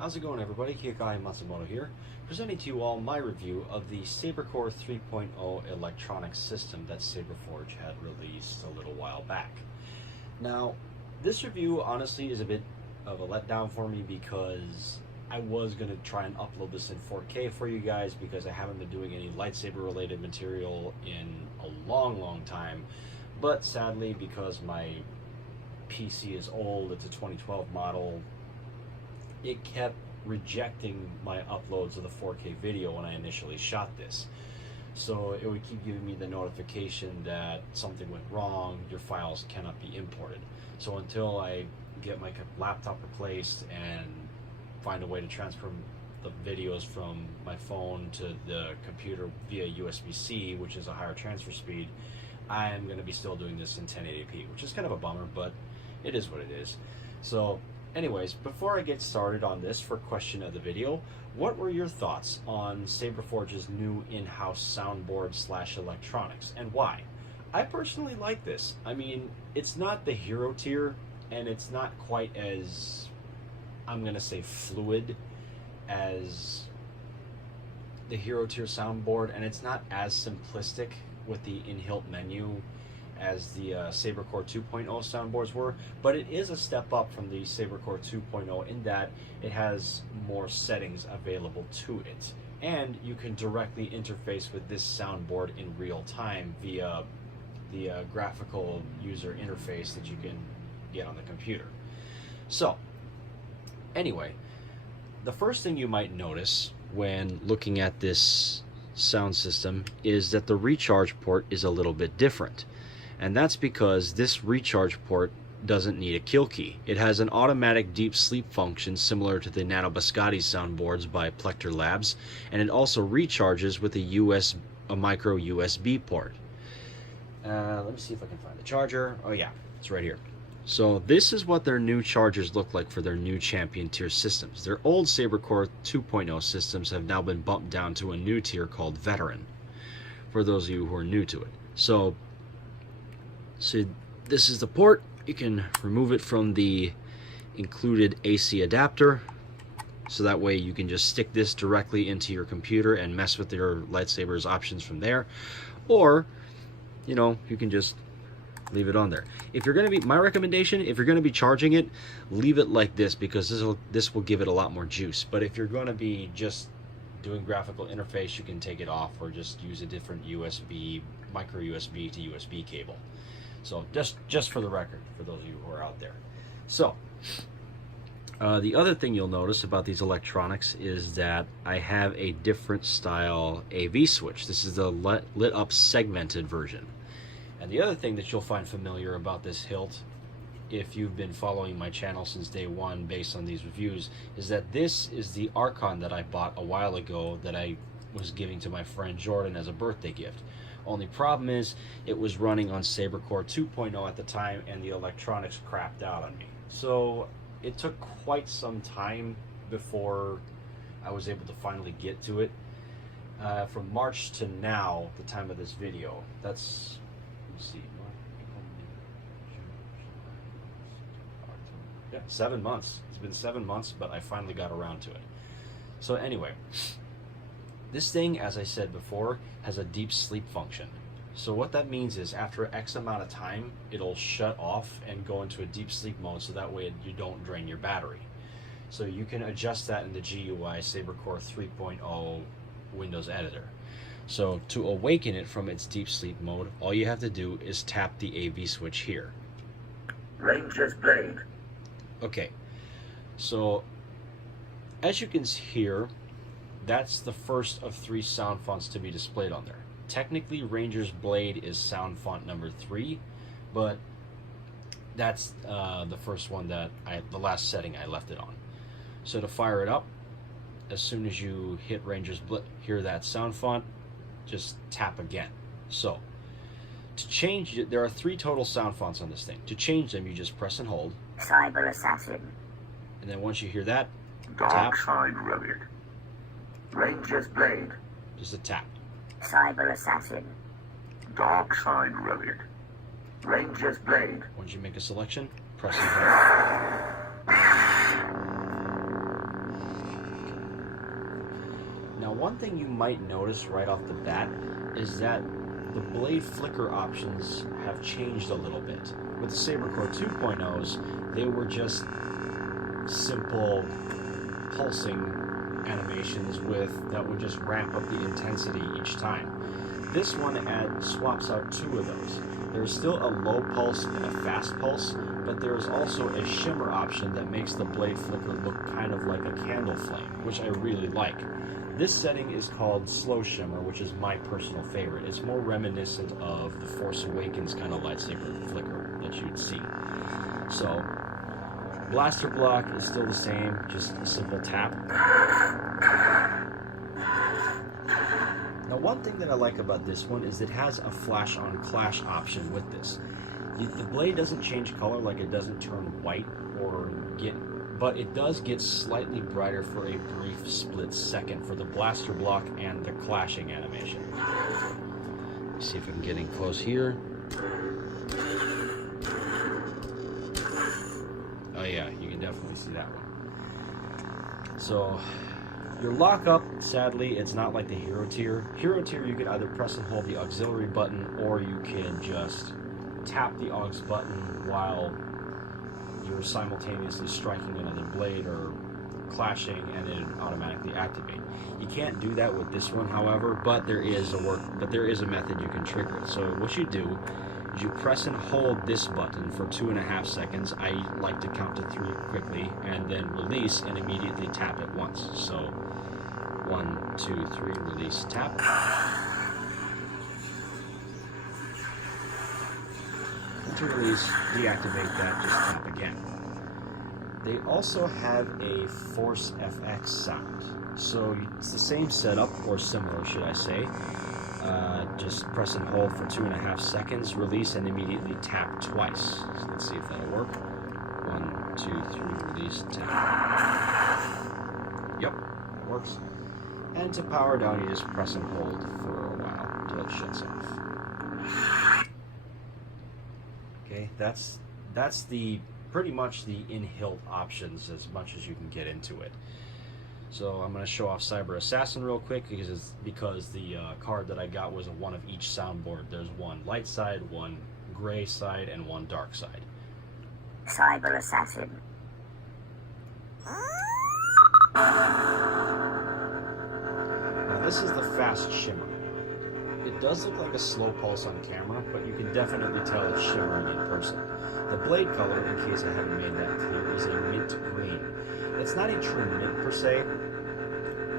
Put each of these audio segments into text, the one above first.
How's it going, everybody? Kikai Matsumoto here, presenting to you all my review of the SaberCore 3.0 electronic system that SaberForge had released a little while back. Now, this review honestly is a bit of a letdown for me because I was going to try and upload this in 4K for you guys because I haven't been doing any lightsaber-related material in a long time. But sadly, because my PC is old, it's a 2012 model, it kept rejecting my uploads of the 4K video when I initially shot this. So it would keep giving me the notification that something went wrong, your files cannot be imported. So until I get my laptop replaced and find a way to transfer the videos from my phone to the computer via USB-C, which is a higher transfer speed, I am going to be still doing this in 1080p, which is kind of a bummer, but it is what it is. So anyways, before I get started on this for question of the video, what were your thoughts on SaberForge's new in-house soundboard / electronics, and why? I personally like this. I mean, it's not the hero tier, and it's not quite as, I'm gonna say, fluid as the hero tier soundboard, and it's not as simplistic with the in-hilt menu as the SaberCore 2.0 soundboards were, but it is a step up from the SaberCore 2.0 in that it has more settings available to it, and you can directly interface with this soundboard in real time via the graphical user interface that you can get on the computer. So anyway, the first thing you might notice when looking at this sound system is that the recharge port is a little bit different. And that's because this recharge port doesn't need a kill key. It has an automatic deep sleep function similar to the Nano Biscotti soundboards by Plector Labs, and it also recharges with a micro USB port. Let me see if I can find the charger. Oh yeah, it's right here. So this is what their new chargers look like for their new champion tier systems. Their old SaberCore 2.0 systems have now been bumped down to a new tier called Veteran, for those of you who are new to it. So this is the port. You can remove it from the included AC adapter, so that way you can just stick this directly into your computer and mess with your lightsaber's options from there, or you know, you can just leave it on there. If you're going to be, my recommendation, if you're going to be charging it, leave it like this, because this will give it a lot more juice. But if you're going to be just doing graphical interface, you can take it off or just use a different USB, micro USB to USB cable. So just for the record, for those of you who are out there. So the other thing you'll notice about these electronics is that I have a different style AV switch. This is the lit up segmented version. And the other thing that you'll find familiar about this hilt, if you've been following my channel since day one based on these reviews, is that this is the Archon that I bought a while ago that I was giving to my friend Jordan as a birthday gift. Only problem is it was running on SaberCore 2.0 at the time, and the electronics crapped out on me. So it took quite some time before I was able to finally get to it. From March to now, the time of this video, that's, let's see, yeah, 7 months. It's been 7 months, but I finally got around to it. So anyway, this thing, as I said before, has a deep sleep function. So what that means is after X amount of time, it'll shut off and go into a deep sleep mode, so that way you don't drain your battery. So you can adjust that in the GUI SaberCore 3.0 Windows Editor. So to awaken it from its deep sleep mode, all you have to do is tap the AV switch here. Ranger's Blade. Okay, so as you can hear, that's the first of 3 sound fonts to be displayed on there. Technically, Ranger's Blade is sound font number 3, but that's the first one that the last setting I left it on. So to fire it up, as soon as you hit Ranger's Blade, hear that sound font, just tap again. So to change it, there are 3 total sound fonts on this thing. To change them, you just press and hold. Cyber Assassin. And then once you hear that, Dark tap. Side Relic. Ranger's Blade. Just a tap. Cyber Assassin. Dark Side Relic. Ranger's Blade. Once you make a selection, press and hold. Now, one thing you might notice right off the bat is that the blade flicker options have changed a little bit. With the SaberCore 2.0s, they were just simple pulsing animations that would just ramp up the intensity each time. This one swaps out two of those. There's still a low pulse and a fast pulse, but there is also a shimmer option that makes the blade flicker look kind of like a candle flame, which I really like. This setting is called slow shimmer, which is my personal favorite. It's more reminiscent of the Force Awakens kind of lightsaber flicker that you'd see. So, blaster block is still the same, just a simple tap. Now, one thing that I like about this one is it has a flash on clash option with this. The blade doesn't change color, like it doesn't turn white but it does get slightly brighter for a brief split second for the blaster block and the clashing animation. Let's see if I can get in close here. Oh yeah, you can definitely see that one. So, your lockup, sadly, it's not like the Hero Tier. Hero Tier, you can either press and hold the auxiliary button, or you can just tap the aux button while you're simultaneously striking another blade or clashing, and it automatically activate. You can't do that with this one, however, but there is a method you can trigger it. So what you do is you press and hold this button for 2.5 seconds. I like to count to 3 quickly, and then release and immediately tap it once. So 1, 2, 3, release, tap. To release, deactivate that, just tap again. They also have a Force FX sound. So it's the same setup, or similar should I say. Just press and hold for 2.5 seconds, release, and immediately tap twice. So let's see if that'll work. 1, 2, 3, release, tap. Yep, that works. And to power down, you just press and hold for a while until it shuts off. Okay, that's pretty much the in-hilt options as much as you can get into it. So I'm going to show off Cyber Assassin real quick because the card that I got was a one of each soundboard. There's one light side, one gray side, and one dark side. Cyber Assassin. Now this is the fast shimmer. It does look like a slow pulse on camera, but you can definitely tell it's shimmering in person. The blade color, in case I haven't made that clear, is a mint green. It's not a true mint per se,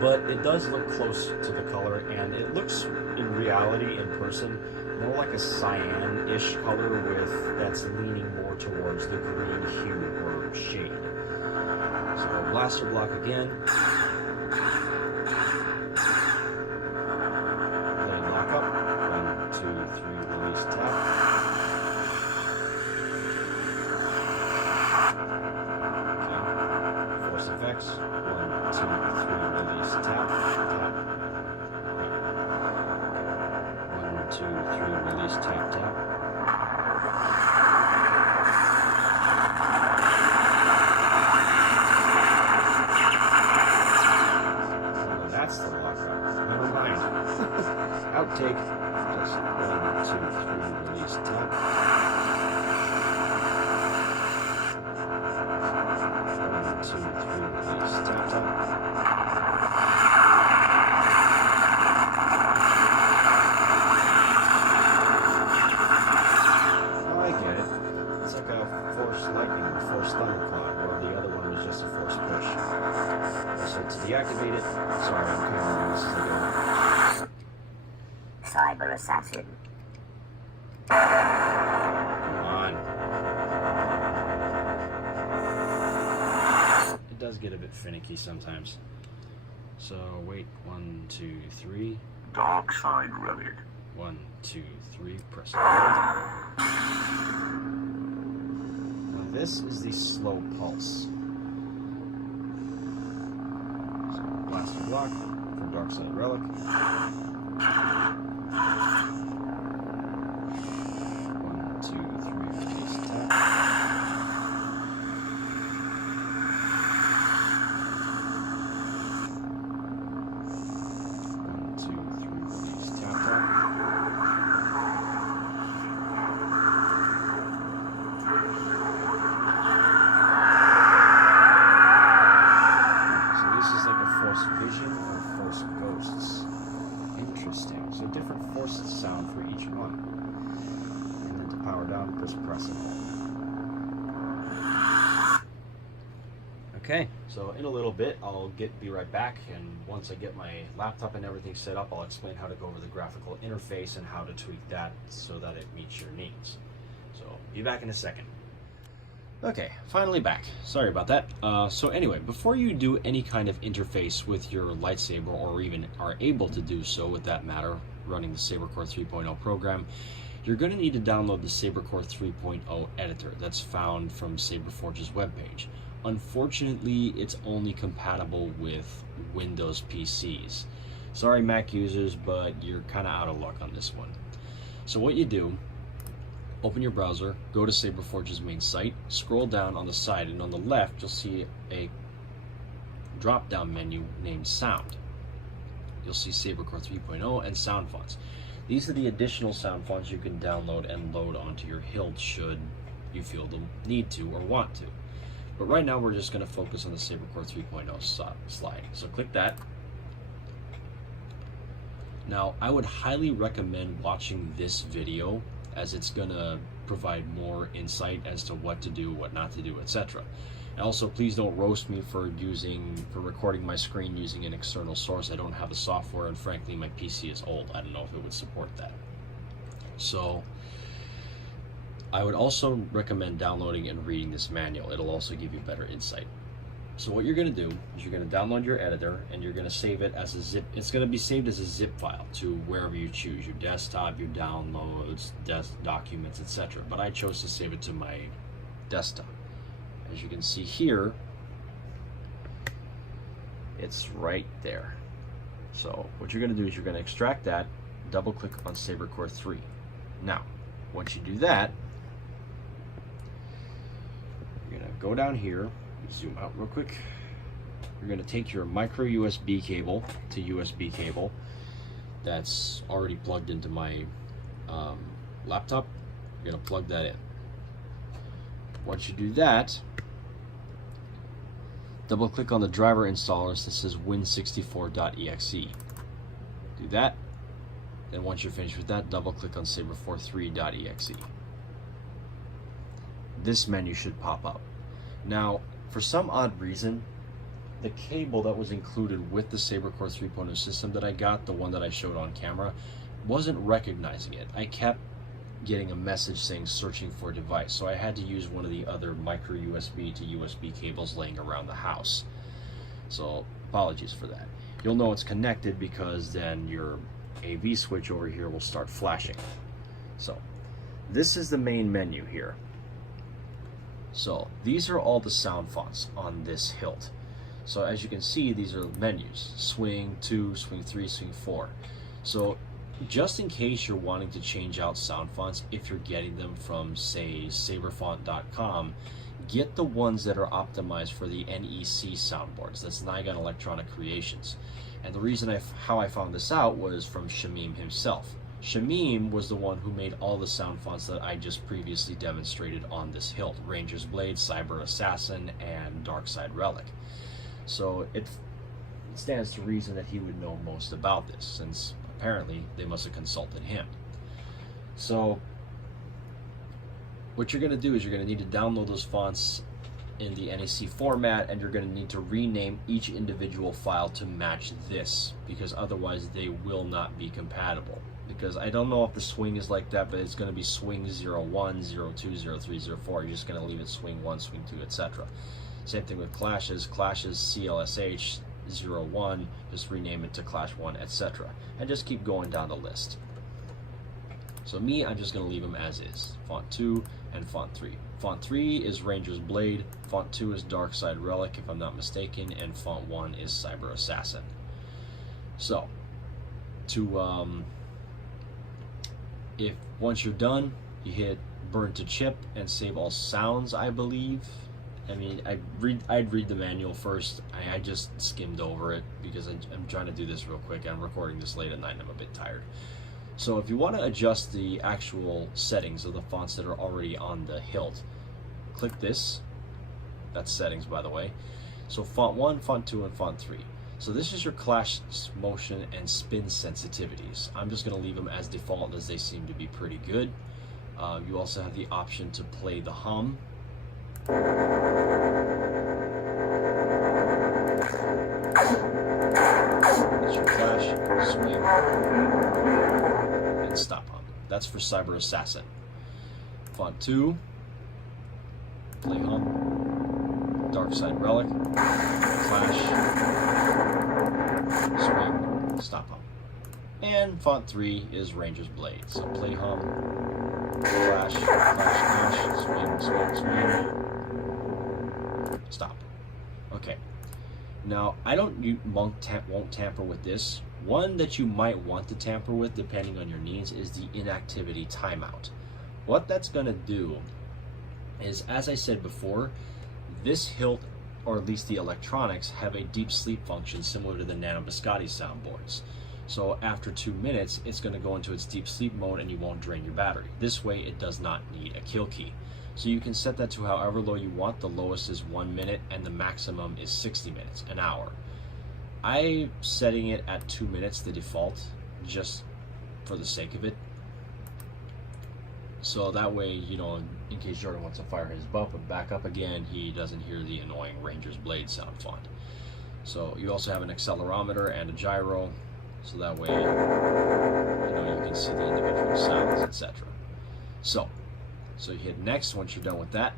but it does look close to the color, and it looks, in reality, in person, more like a cyan-ish color that's leaning more towards the green hue or shade. So blaster block again. Lock up. 1, 2, 3, release, tap. Okay. Force effects. 1, 2, 3, release, tap. Tap. 1, 2, 3, release, tap, tap. So that's the lockup. Never mind. Outtake. Just 1, 2, 3, release, tap. 1, 2, 3, release, tap, tap. Oh, I get it. It's like a Force Lightning or Force Thundercloud, where the other one was just a Force Push. So to deactivate it, sorry, I'm kind of doing this as I go. Cyber Assassin. Come on. It does get a bit finicky sometimes. So wait, 1, 2, 3. Dark Side Relic. 1, 2, 3. Press hold. Now this is the slow pulse. So blaster block for Dark Side Relic. 1, 2, 3, release, tap. force vision or force ghosts. Interesting. So different force sound for each one. And then to power down, just press and hold. Okay, so in a little bit I'll be right back, and once I get my laptop and everything set up, I'll explain how to go over the graphical interface and how to tweak that so that it meets your needs. So be back in a second. Okay, finally back. Sorry about that. So anyway, before you do any kind of interface with your lightsaber, or even are able to do so with that matter, running the SaberCore 3.0 program, you're going to need to download the SaberCore 3.0 editor that's found from SaberForge's webpage. Unfortunately, it's only compatible with Windows PCs. Sorry Mac users, but you're kind of out of luck on this one. So what you do, open your browser, go to SaberForge's main site, scroll down on the side, and on the left you'll see a drop-down menu named Sound. You'll see SaberCore 3.0 and sound fonts. These are the additional sound fonts you can download and load onto your hilt should you feel the need to or want to. But right now we're just going to focus on the SaberCore 3.0 slide. So click that. Now I would highly recommend watching this video, as it's going to provide more insight as to what to do, what not to do, etc. And also, please don't roast me for recording my screen using an external source. I don't have the software, and frankly my PC is old. I don't know if it would support that. So I would also recommend downloading and reading this manual. It'll also give you better insight. So what you're going to do is you're going to download your editor, and you're going to save it as a zip. It's going to be saved as a zip file to wherever you choose, your desktop, your downloads, documents, etc. But I chose to save it to my desktop. As you can see here, it's right there. So what you're going to do is you're going to extract that, double click on SaberCore 3. Now, once you do that, you're going to go down here, zoom out real quick. You're going to take your micro USB cable to USB cable that's already plugged into my laptop. You're going to plug that in. Once you do that, double click on the driver installers that says win64.exe. Do that. Then once you're finished with that, double click on SaberForge3.exe. This menu should pop up. Now, for some odd reason, the cable that was included with the SaberCore 3.0 system that I got, the one that I showed on camera, wasn't recognizing it. I kept getting a message saying searching for device, so I had to use one of the other micro USB to USB cables laying around the house. So apologies for that. You'll know it's connected because then your AV switch over here will start flashing. So this is the main menu here. So these are all the sound fonts on this hilt. So as you can see, these are menus: swing 2, swing 3, swing 4. So just in case you're wanting to change out sound fonts, if you're getting them from, say, saberfont.com, get the ones that are optimized for the NEC soundboards. That's Nigon Electronic Creations. And the reason how I found this out was from Shamim himself. Shamim was the one who made all the sound fonts that I just previously demonstrated on this hilt: Ranger's Blade, Cyber Assassin, and Darkside Relic. So it stands to reason that he would know most about this, since apparently they must have consulted him. So what you're going to do is you're going to need to download those fonts in the NEC format, and you're going to need to rename each individual file to match this, because otherwise they will not be compatible. Because I don't know if the swing is like that, but it's going to be swing 01, 02, 03, 04. You're just going to leave it swing 1, swing 2, etc. Same thing with clashes. Clashes CLSH 01, just rename it to Clash 1, etc. And just keep going down the list. So me, I'm just going to leave them as is. Font 2 and Font 3. Font 3 is Ranger's Blade, Font 2 is Darkside Relic, if I'm not mistaken, and Font 1 is Cyber Assassin. So, if once you're done, you hit Burn to Chip and Save All Sounds, I believe. I mean, I'd read the manual first. I just skimmed over it because I'm trying to do this real quick. I'm recording this late at night and I'm a bit tired. So if you want to adjust the actual settings of the fonts that are already on the hilt, click this. That's settings, by the way. So Font 1, Font 2, and Font 3. So this is your clash motion and spin sensitivities. I'm just going to leave them as default as they seem to be pretty good. You also have the option to play the hum. That's your clash, swing, and stop hum. That's for Cyber Assassin. Font 2, play hum, dark side relic, clash, swing, stop hum. And font 3 is Ranger's Blade. So play hum, clash, clash, swing, swing, swing, stop. Okay. Now, I won't tamper with this. One that you might want to tamper with, depending on your needs, is the inactivity timeout. What that's going to do is, as I said before, this hilt, or at least the electronics, have a deep sleep function similar to the Nano Biscotti soundboards. So after 2 minutes, it's going to go into its deep sleep mode and you won't drain your battery. This way, it does not need a kill key. So you can set that to however low you want. The lowest is 1 minute and the maximum is 60 minutes, an hour. I'm setting it at 2 minutes, the default, just for the sake of it. So that way, you know, in case Jordan wants to fire his bump and back up again, he doesn't hear the annoying Ranger's Blade sound font. So you also have an accelerometer and a gyro, so that way, you know, you can see the individual sounds, etc. So you hit next once you're done with that.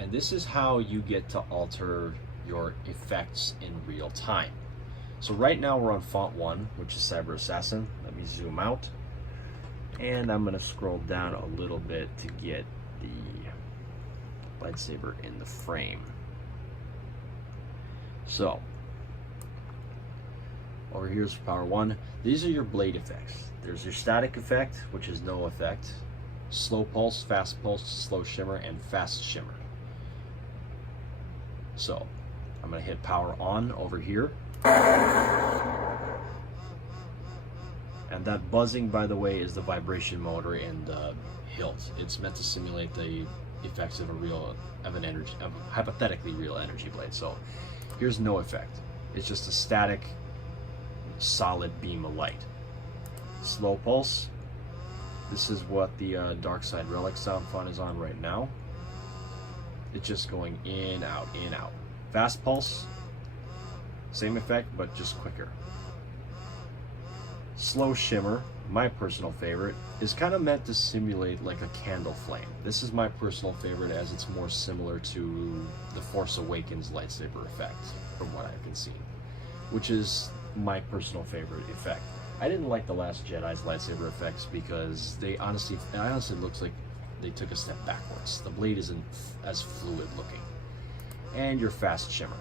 And this is how you get to alter your effects in real time. So right now we're on font 1, which is Cyber Assassin. Let me zoom out. And I'm going to scroll down a little bit to get the lightsaber in the frame. So, over here's power 1. These are your blade effects. There's your static effect, which is no effect. Slow pulse, slow shimmer, and fast shimmer. So, I'm going to hit power on over here. And that buzzing, by the way, is the vibration motor in the hilt. It's meant to simulate the effects of a hypothetically real energy blade. So here's no effect. It's just a static, solid beam of light. Slow pulse. This is what the Dark Side Relic sound font is on right now. It's just going in, out, in, out. Fast pulse. Same effect, but just quicker. Slow shimmer, my personal favorite, is kind of meant to simulate like a candle flame. This is my personal favorite as it's more similar to the Force Awakens lightsaber effect, from what I can see, which is my personal favorite effect. I didn't like the Last Jedi's lightsaber effects because it honestly looks like they took a step backwards. The blade isn't as fluid looking. And your fast shimmer,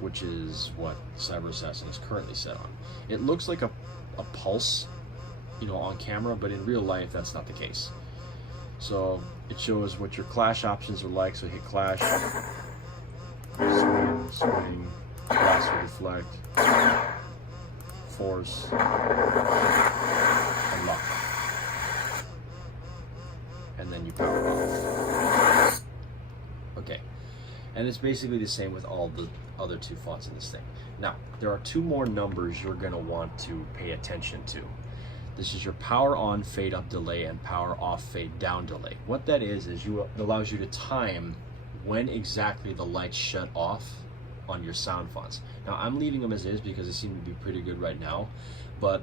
which is what Cyber Assassin is currently set on. It looks like a pulse, you know, on camera, but in real life that's not the case. So it shows what your clash options are like. So hit clash, swing, blast or deflect, force, and lock. And then you power off. Okay, and it's basically the same with all the other 2 fonts in this thing. Now, there are 2 more numbers you're going to want to pay attention to. This is your power on fade up delay and power off fade down delay. What that is it allows you to time when exactly the lights shut off on your sound fonts. Now, I'm leaving them as is because they seem to be pretty good right now, but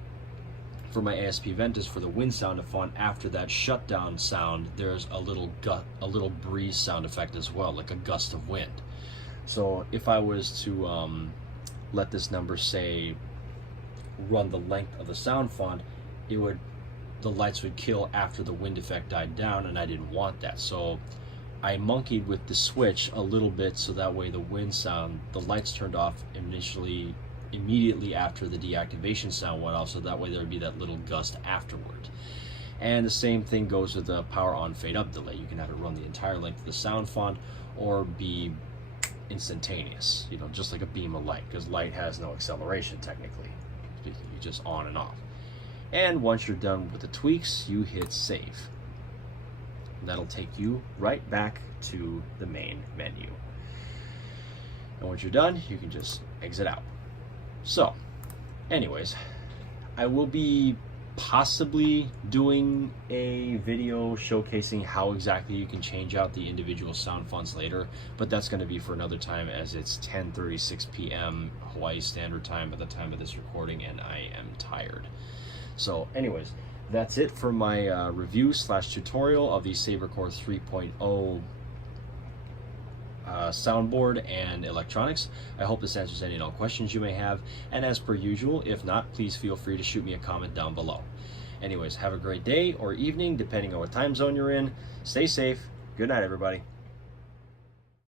for my ASP Ventus, for the wind sound font, after that shutdown sound, there's a little breeze sound effect as well, like a gust of wind. So if I was to let this number say run the length of the sound font, the lights would kill after the wind effect died down, and I didn't want that. So I monkeyed with the switch a little bit so that way the wind sound, the lights turned off immediately after the deactivation sound went off, so that way there would be that little gust afterward. And the same thing goes with the power on fade up delay. You can have it run the entire length of the sound font or be instantaneous, you know, just like a beam of light, because light has no acceleration technically. You just on and off. And once you're done with the tweaks, you hit save. That'll take you right back to the main menu. And And once you're done, you can just exit out. So, anyways, I will be possibly doing a video showcasing how exactly you can change out the individual sound fonts later, but that's going to be for another time, as it's 10:36 p.m. Hawaii Standard Time at the time of this recording, and I am tired. So anyways, that's it for my review / tutorial of the SaberCore 3.0 soundboard and electronics. I hope this answers any and all questions you may have, and as per usual, if not, please feel free to shoot me a comment down below. Anyways, have a great day or evening depending on what time zone you're in. Stay safe. Good night, everybody.